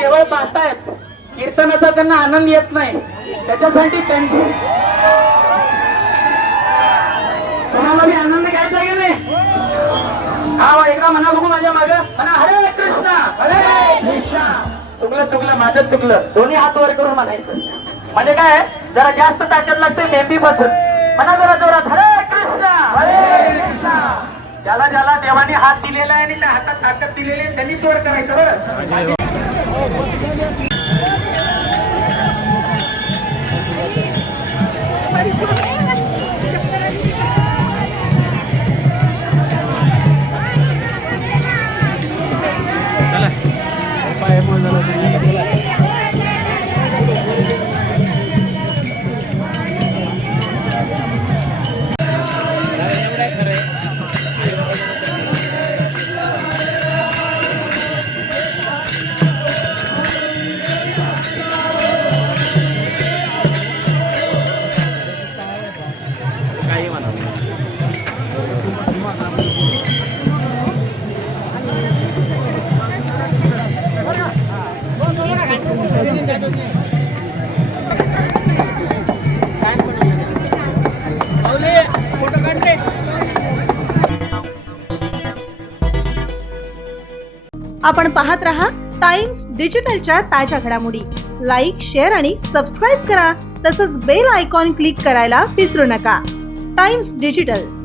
केवळ पाहतायत, कीर्तनाचा त्यांना आनंद येत नाही. त्याच्यासाठी त्यांची कोणाला बी आनंद घ्यायचा आहे की नाही? हा एकदा म्हणा बघू माझ्या माग, म्हणा हरे कृष्ण हरे कृष्ण. चुकलं माझं चुकलं. दोन्ही हात वर करून म्हणायचं. म्हणजे काय जरा जास्त ताकद लागते मेंदी पासून. म्हणा जरा जोरात हरे कृष्ण हरे कृष्ण. ज्याला ज्याला देवाने हात दिलेला आहे आणि त्या हातात ताकद दिलेली आहे त्यांनी जोर करायचं बरं. आपण पाहत रहा टाइम्स डिजिटलच्या ताज्या घडामोडी. लाईक, शेअर आणि सबस्क्राईब करा. तसंच बेल आयकॉन क्लिक करायला विसरू नका. Times digital.